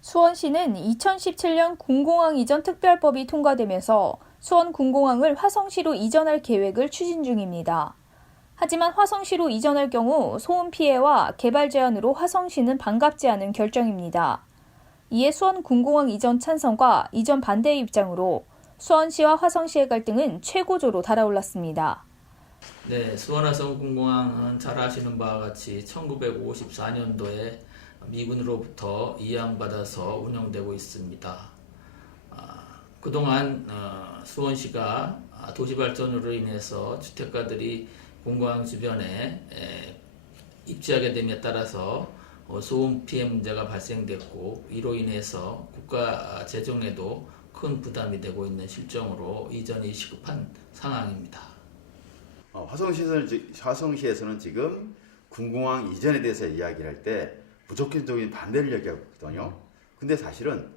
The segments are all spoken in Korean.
수원시는 2017년 군공항 이전 특별법이 통과되면서 수원 군공항을 화성시로 이전할 계획을 추진 중입니다. 하지만 화성시로 이전할 경우 소음 피해와 개발 제한으로 화성시는 반갑지 않은 결정입니다. 이에 수원 군공항 이전 찬성과 이전 반대의 입장으로 수원시와 화성시의 갈등은 최고조로 달아올랐습니다. 네, 수원 화성 군공항은 잘 아시는 바와 같이 1954년도에 미군으로부터 이양받아서 운영되고 있습니다. 그동안 수원시가 도시발전으로 인해서 주택가들이 공공항 주변에 입지하게 됨에 따라서 소음 피해 문제가 발생됐고, 이로 인해서 국가 재정에도 큰 부담이 되고 있는 실정으로 이전이 시급한 상황입니다. 화성시에서는 지금 군공항 이전에 대해서 이야기를 할 때 무조건적인 반대를 얘기하고 있거든요. 근데 사실은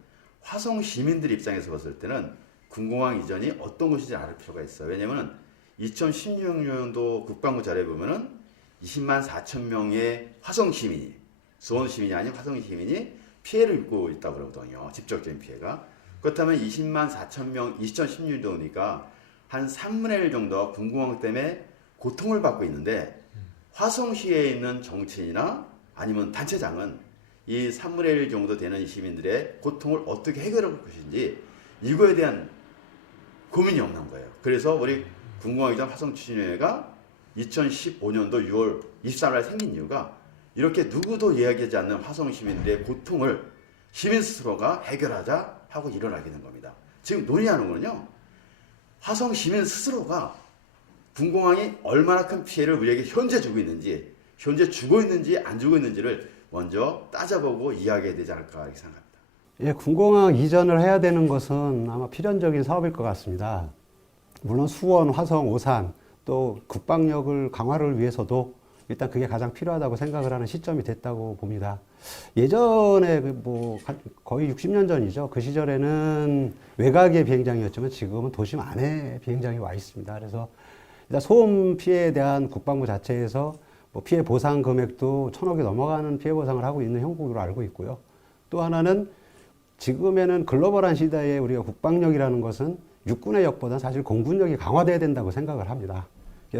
화성 시민들 입장에서 봤을 때는 군공항 이전이 어떤 것인지 알 필요가 있어요. 왜냐하면 2016년도 국방부 자료에 보면은 20만 4천 명의 화성 시민이, 수원 시민이 아닌 화성 시민이 피해를 입고 있다고 그러거든요. 직접적인 피해가. 그렇다면 20만 4천 명, 2016년도니까 한 3분의 1 정도가 군공항 때문에 고통을 받고 있는데, 화성시에 있는 정치인이나 아니면 단체장은 이 3분의 1 정도 되는 이 시민들의 고통을 어떻게 해결할 것인지 이거에 대한 고민이 없는 거예요. 그래서 우리 군공항이전 화성추진회가 2015년도 6월 23일 생긴 이유가 이렇게 누구도 이야기하지 않는 화성 시민들의 고통을 시민 스스로가 해결하자 하고 일어나게 된 겁니다. 지금 논의하는 거는요, 화성 시민 스스로가 군공항이 얼마나 큰 피해를 우리에게 현재 주고 있는지, 현재 주고 있는지 안 주고 있는지를 먼저 따져보고 이야기해야 되지 않을까 이렇게 생각합니다. 예, 군공항 이전을 해야 되는 것은 아마 필연적인 사업일 것 같습니다. 물론 수원, 화성, 오산 또 국방력을 강화를 위해서도 일단 그게 가장 필요하다고 생각을 하는 시점이 됐다고 봅니다. 예전에 거의 60년 전이죠. 그 시절에는 외곽의 비행장이었지만 지금은 도심 안에 비행장이 와 있습니다. 그래서 일단 소음 피해에 대한 국방부 자체에서 피해 보상 금액도 1,000억이 넘어가는 피해 보상을 하고 있는 형국으로 알고 있고요. 또 하나는 지금에는 글로벌한 시대에 우리가 국방력이라는 것은 육군의 역보다는 사실 공군력이 강화돼야 된다고 생각을 합니다.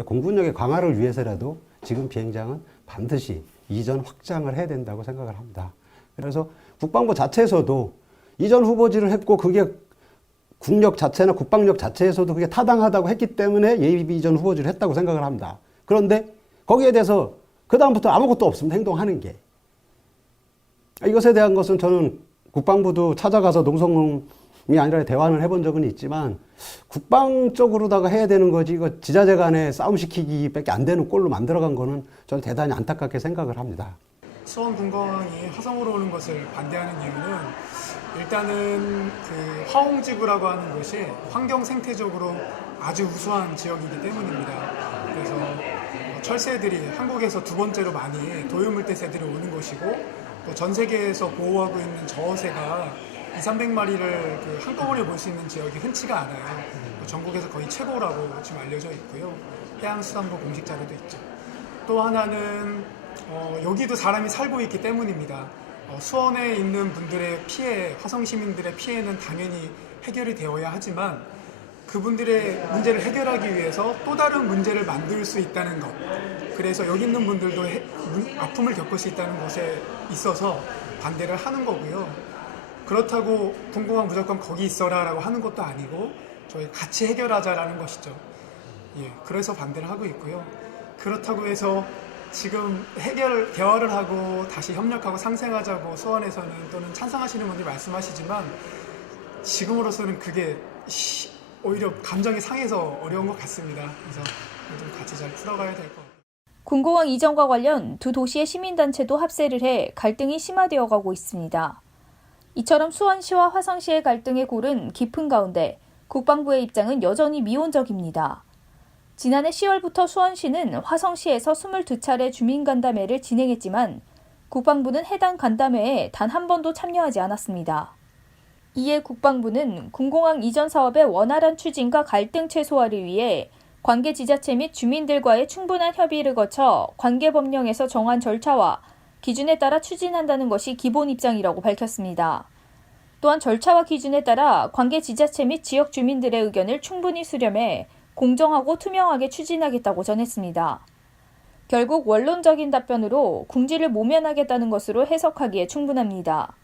공군력의 강화를 위해서라도 지금 비행장은 반드시 이전 확장을 해야 된다고 생각을 합니다. 그래서 국방부 자체에서도 이전 후보지를 했고 그게 국력 자체나 국방력 자체에서도 그게 타당하다고 했기 때문에 예비 이전 후보지를 했다고 생각을 합니다. 그런데 거기에 대해서 그다음부터 아무것도 없습니다. 행동하는 게. 이것에 대한 것은 저는 국방부도 찾아가서 농성이 아니라 대화를 해본 적은 있지만 국방 쪽으로다가 해야 되는 거지 이거 지자체 간에 싸움시키기밖에 안 되는 꼴로 만들어간 거는 저는 대단히 안타깝게 생각을 합니다. 수원 군공항이 화성으로 오는 것을 반대하는 이유는 일단은 그 화홍지구라고 하는 곳이 환경 생태적으로 아주 우수한 지역이기 때문입니다. 그래서 철새들이 한국에서 두 번째로 많이 도요물대새들이 오는 곳이고, 또 전 세계에서 보호하고 있는 저어새가 200~300마리를 한꺼번에 볼 수 있는 지역이 흔치가 않아요. 전국에서 거의 최고라고 지금 알려져 있고요. 해양수산부 공식 자료도 있죠. 또 하나는 여기도 사람이 살고 있기 때문입니다. 수원에 있는 분들의 피해, 화성 시민들의 피해는 당연히 해결이 되어야 하지만 그분들의 문제를 해결하기 위해서 또 다른 문제를 만들 수 있다는 것, 그래서 여기 있는 분들도 아픔을 겪을 수 있다는 것에 있어서 반대를 하는 거고요. 그렇다고 군공항 무조건 거기 있어라 라고 하는 것도 아니고 저희 같이 해결하자라는 것이죠. 예, 그래서 반대를 하고 있고요. 그렇다고 해서 지금 대화를 하고 다시 협력하고 상생하자고 수원에서는 또는 찬성하시는 분들이 말씀하시지만 지금으로서는 그게 오히려 감정이 상해서 어려운 것 같습니다. 그래서 좀 같이 잘 풀어가야 될 것 같아요. 군공항 이전과 관련 두 도시의 시민단체도 합세를 해 갈등이 심화되어 가고 있습니다. 이처럼 수원시와 화성시의 갈등의 골은 깊은 가운데 국방부의 입장은 여전히 미온적입니다. 지난해 10월부터 수원시는 화성시에서 22차례 주민간담회를 진행했지만 국방부는 해당 간담회에 단 한 번도 참여하지 않았습니다. 이에 국방부는 군공항 이전 사업의 원활한 추진과 갈등 최소화를 위해 관계 지자체 및 주민들과의 충분한 협의를 거쳐 관계법령에서 정한 절차와 기준에 따라 추진한다는 것이 기본 입장이라고 밝혔습니다. 또한 절차와 기준에 따라 관계 지자체 및 지역 주민들의 의견을 충분히 수렴해 공정하고 투명하게 추진하겠다고 전했습니다. 결국 원론적인 답변으로 궁지를 모면하겠다는 것으로 해석하기에 충분합니다.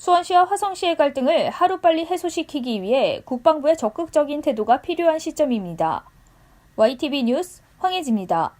수원시와 화성시의 갈등을 하루빨리 해소시키기 위해 국방부의 적극적인 태도가 필요한 시점입니다. YTV 뉴스 황혜지입니다.